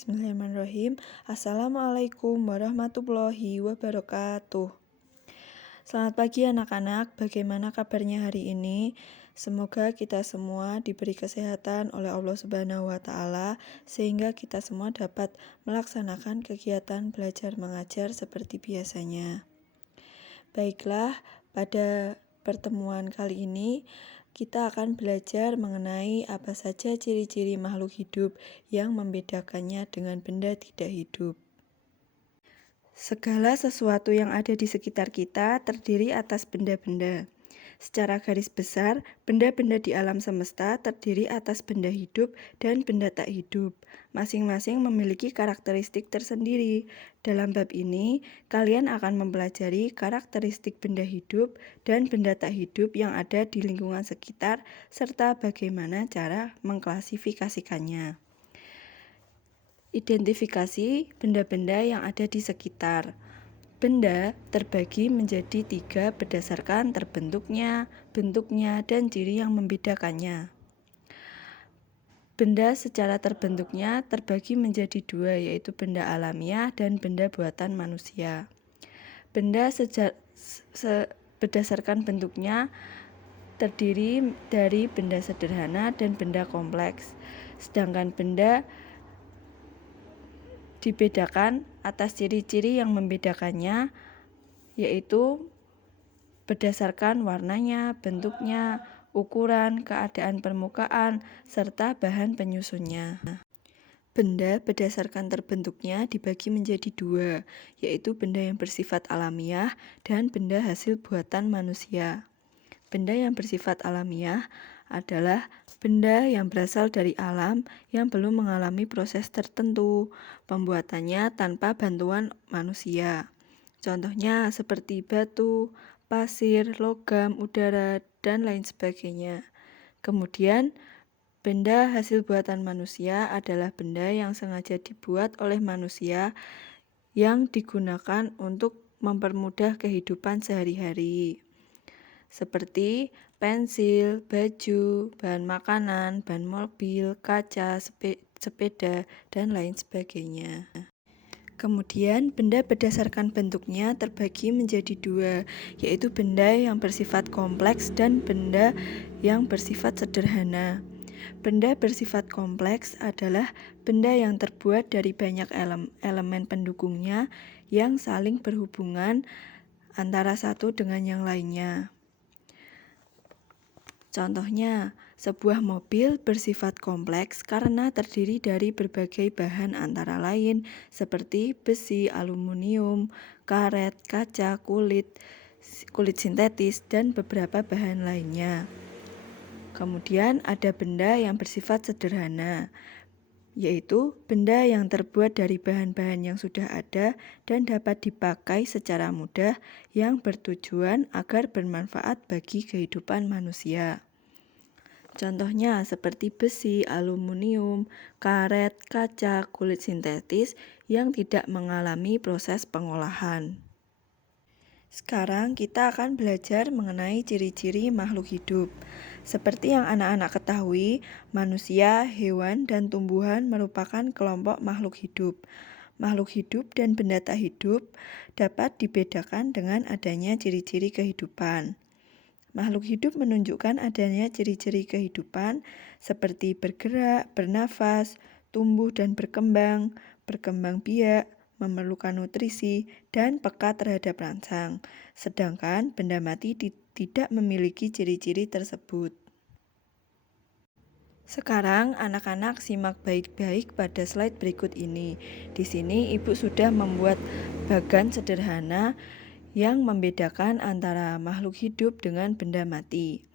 Bismillahirrahmanirrahim. Assalamualaikum warahmatullahi wabarakatuh. Selamat pagi anak-anak, bagaimana kabarnya hari ini? Semoga kita semua diberi kesehatan oleh Allah Subhanahu wa Ta'ala, sehingga kita semua dapat melaksanakan kegiatan belajar mengajar seperti biasanya. Baiklah, pada pertemuan kali ini kita akan belajar mengenai apa saja ciri-ciri makhluk hidup yang membedakannya dengan benda tidak hidup. Segala sesuatu yang ada di sekitar kita terdiri atas benda-benda. Secara garis besar, benda-benda di alam semesta terdiri atas benda hidup dan benda tak hidup. Masing-masing memiliki karakteristik tersendiri. Dalam bab ini, kalian akan mempelajari karakteristik benda hidup dan benda tak hidup yang ada di lingkungan sekitar, serta bagaimana cara mengklasifikasikannya. Identifikasi benda-benda yang ada di sekitar. Benda terbagi menjadi 3 berdasarkan terbentuknya, bentuknya, dan ciri yang membedakannya. Benda secara terbentuknya terbagi menjadi 2, yaitu benda alamiah dan benda buatan manusia. Benda berdasarkan bentuknya terdiri dari benda sederhana dan benda kompleks. Sedangkan benda dibedakan atas ciri-ciri yang membedakannya, yaitu berdasarkan warnanya, bentuknya, ukuran, keadaan permukaan, serta bahan penyusunnya. Benda berdasarkan terbentuknya dibagi menjadi 2, yaitu benda yang bersifat alamiah dan benda hasil buatan manusia. Benda yang bersifat alamiah adalah benda yang berasal dari alam yang belum mengalami proses tertentu pembuatannya tanpa bantuan manusia. Contohnya seperti batu, pasir, logam, udara, dan lain sebagainya. Kemudian, benda hasil buatan manusia adalah benda yang sengaja dibuat oleh manusia yang digunakan untuk mempermudah kehidupan sehari-hari. Seperti pensil, baju, bahan makanan, ban mobil, kaca, sepeda, dan lain sebagainya. Kemudian, benda berdasarkan bentuknya terbagi menjadi 2, yaitu benda yang bersifat kompleks dan benda yang bersifat sederhana. Benda bersifat kompleks adalah benda yang terbuat dari banyak elemen pendukungnya yang saling berhubungan antara satu dengan yang lainnya. Contohnya, sebuah mobil bersifat kompleks karena terdiri dari berbagai bahan antara lain seperti besi, aluminium, karet, kaca, kulit sintetis, dan beberapa bahan lainnya. Kemudian ada benda yang bersifat sederhana, yaitu benda yang terbuat dari bahan-bahan yang sudah ada dan dapat dipakai secara mudah yang bertujuan agar bermanfaat bagi kehidupan manusia. Contohnya seperti besi, aluminium, karet, kaca, kulit sintetis yang tidak mengalami proses pengolahan. Sekarang kita akan belajar mengenai ciri-ciri makhluk hidup. Seperti yang anak-anak ketahui, manusia, hewan, dan tumbuhan merupakan kelompok makhluk hidup. Makhluk hidup dan benda tak hidup dapat dibedakan dengan adanya ciri-ciri kehidupan. Makhluk hidup menunjukkan adanya ciri-ciri kehidupan seperti bergerak, bernafas, tumbuh dan berkembang biak, memerlukan nutrisi, dan peka terhadap rangsang. Sedangkan benda mati tidak memiliki ciri-ciri tersebut. Sekarang anak-anak simak baik-baik pada slide berikut ini. Di sini Ibu sudah membuat bagan sederhana yang membedakan antara makhluk hidup dengan benda mati.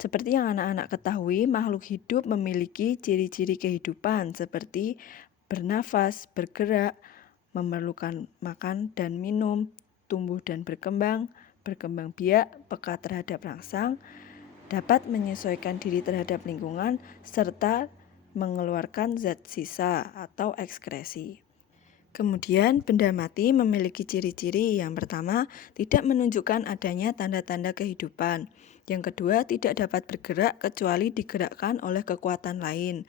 Seperti yang anak-anak ketahui, makhluk hidup memiliki ciri-ciri kehidupan seperti bernafas, bergerak, memerlukan makan dan minum, tumbuh dan berkembang biak, peka terhadap rangsang, dapat menyesuaikan diri terhadap lingkungan, serta mengeluarkan zat sisa atau ekskresi. Kemudian, benda mati memiliki ciri-ciri. Yang pertama, tidak menunjukkan adanya tanda-tanda kehidupan. Yang kedua, tidak dapat bergerak kecuali digerakkan oleh kekuatan lain.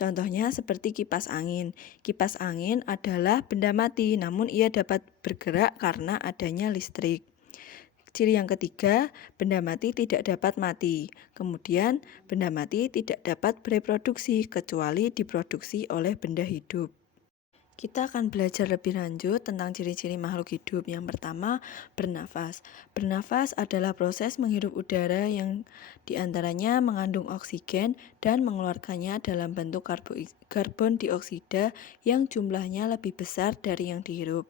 Contohnya seperti kipas angin. Kipas angin adalah benda mati, namun ia dapat bergerak karena adanya listrik. Ciri yang ketiga, benda mati tidak dapat mati. Kemudian, benda mati tidak dapat bereproduksi kecuali diproduksi oleh benda hidup. Kita akan belajar lebih lanjut tentang ciri-ciri makhluk hidup. Yang pertama, bernafas. Bernafas adalah proses menghirup udara yang diantaranya mengandung oksigen dan mengeluarkannya dalam bentuk karbon dioksida yang jumlahnya lebih besar dari yang dihirup.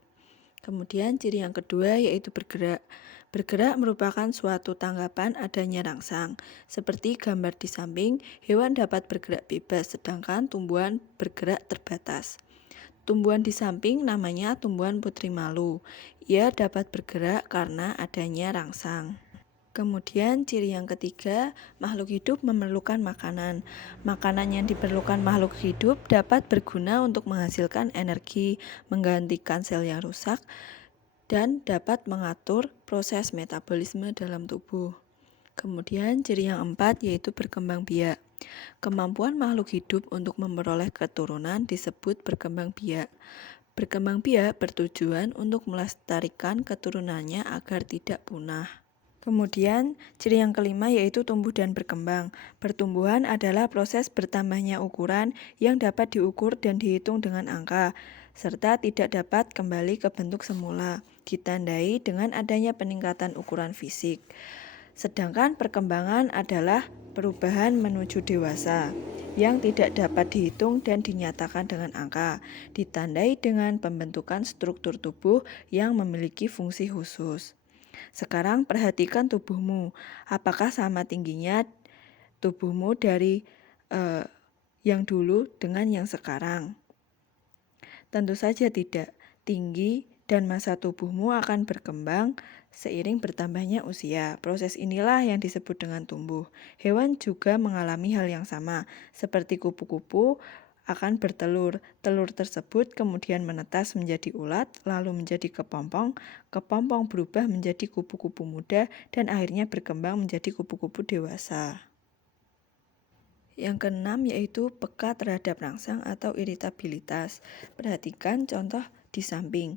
Kemudian ciri yang kedua yaitu bergerak. Bergerak merupakan suatu tanggapan adanya rangsang. Seperti gambar di samping, hewan dapat bergerak bebas sedangkan tumbuhan bergerak terbatas. Tumbuhan di samping namanya tumbuhan putri malu. Ia dapat bergerak karena adanya rangsang. Kemudian ciri yang ketiga, makhluk hidup memerlukan makanan. Makanan yang diperlukan makhluk hidup dapat berguna untuk menghasilkan energi, menggantikan sel yang rusak, dan dapat mengatur proses metabolisme dalam tubuh. Kemudian ciri yang keempat yaitu berkembang biak. Kemampuan makhluk hidup untuk memperoleh keturunan disebut berkembang biak. Berkembang biak bertujuan untuk melestarikan keturunannya agar tidak punah. Kemudian, ciri yang kelima yaitu tumbuh dan berkembang. Pertumbuhan adalah proses bertambahnya ukuran yang dapat diukur dan dihitung dengan angka, serta tidak dapat kembali ke bentuk semula, ditandai dengan adanya peningkatan ukuran fisik. Sedangkan perkembangan adalah perubahan menuju dewasa yang tidak dapat dihitung dan dinyatakan dengan angka, ditandai dengan pembentukan struktur tubuh yang memiliki fungsi khusus. Sekarang perhatikan tubuhmu, apakah sama tingginya tubuhmu dari yang dulu dengan yang sekarang? Tentu saja tidak. Tinggi dan massa tubuhmu akan berkembang seiring bertambahnya usia. Proses inilah yang disebut dengan tumbuh. Hewan juga mengalami hal yang sama, seperti kupu-kupu akan bertelur. Telur tersebut kemudian menetas menjadi ulat, lalu menjadi kepompong. Kepompong berubah menjadi kupu-kupu muda dan akhirnya berkembang menjadi kupu-kupu dewasa. Yang keenam yaitu peka terhadap rangsang atau iritabilitas. Perhatikan contoh di samping.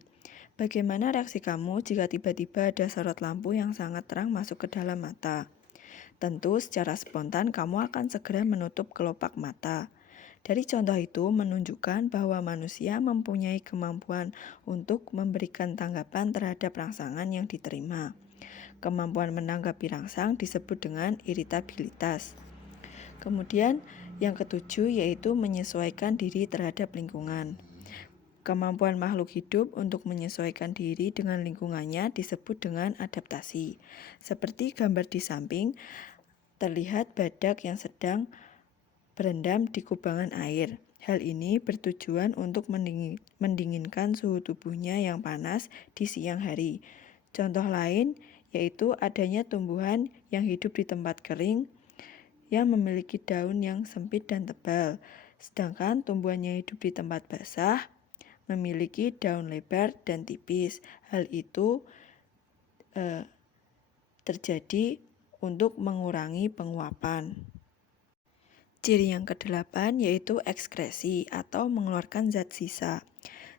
Bagaimana reaksi kamu jika tiba-tiba ada sorot lampu yang sangat terang masuk ke dalam mata? Tentu secara spontan kamu akan segera menutup kelopak mata. Dari contoh itu menunjukkan bahwa manusia mempunyai kemampuan untuk memberikan tanggapan terhadap rangsangan yang diterima. Kemampuan menanggapi rangsang disebut dengan iritabilitas. Kemudian yang ketujuh yaitu menyesuaikan diri terhadap lingkungan. Kemampuan makhluk hidup untuk menyesuaikan diri dengan lingkungannya disebut dengan adaptasi. Seperti gambar di samping, terlihat badak yang sedang berendam di kubangan air. Hal ini bertujuan untuk mendinginkan suhu tubuhnya yang panas di siang hari. Contoh lain yaitu adanya tumbuhan yang hidup di tempat kering yang memiliki daun yang sempit dan tebal, sedangkan tumbuhan yang hidup di tempat basah memiliki daun lebar dan tipis. Hal itu terjadi untuk mengurangi penguapan. Ciri yang kedelapan yaitu ekskresi atau mengeluarkan zat sisa.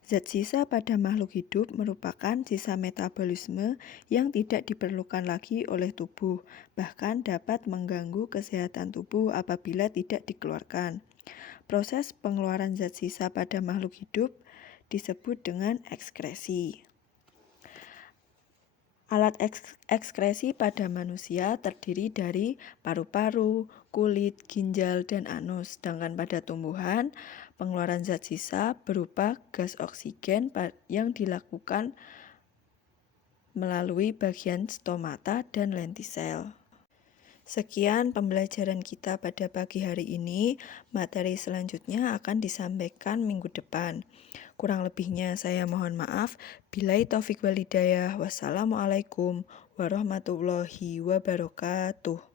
Zat sisa pada makhluk hidup merupakan sisa metabolisme yang tidak diperlukan lagi oleh tubuh, bahkan dapat mengganggu kesehatan tubuh apabila tidak dikeluarkan. Proses pengeluaran zat sisa pada makhluk hidup disebut dengan ekskresi. Alat ekskresi pada manusia terdiri dari paru-paru, kulit, ginjal, dan anus. Sedangkan pada tumbuhan, pengeluaran zat sisa berupa gas oksigen yang dilakukan melalui bagian stomata dan lentisel. Sekian pembelajaran kita pada pagi hari ini. Materi selanjutnya akan disampaikan minggu depan. Kurang lebihnya saya mohon maaf. Billahi taufik wal hidayah. Wassalamualaikum warahmatullahi wabarakatuh.